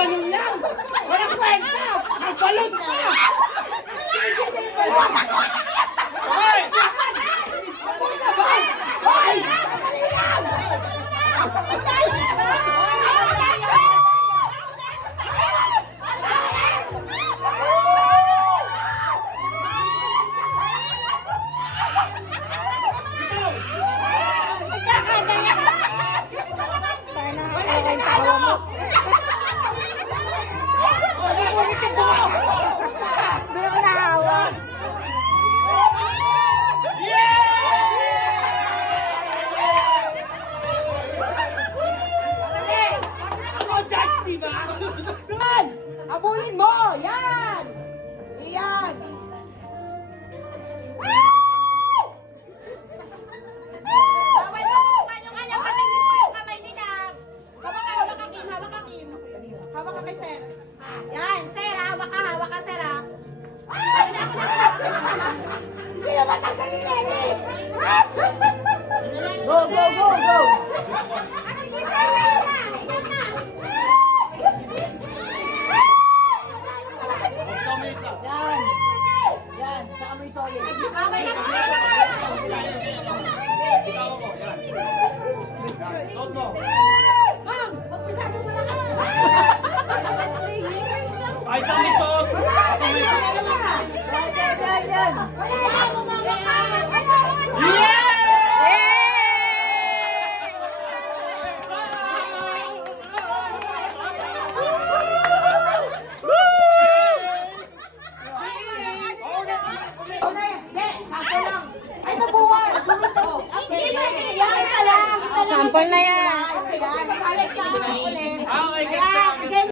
ganun lang. Walang kwenta. Nagbalot ka. Hoy! Hoy! Hoy! Sandali lang! Doon ako nahawa. Ako judge, di ba? Yan! Abulin mo! Yan! Yan! Bawal mo kukuman yung alam. Patingin mo yung kamay ni Dab. Hawak ka, Kim. Hawak ka, Kim. Hawak ka kay Sir. Yan, Sir. Hawak ka, Sir. Hindi na matanggalin na eh! Go, go, go, go! Yan! Yan! Saka may solid. Bawal na Ma'am, magpasado mo lang ako. Ay, sa misot! Yan, yan! Wala, bumaba ka. Hindi, sako lang. Ay, nabuwan! Hindi ba? Isa lang. Sample na yan. Yan. Balik ka ulit. Okay, Ayan, again.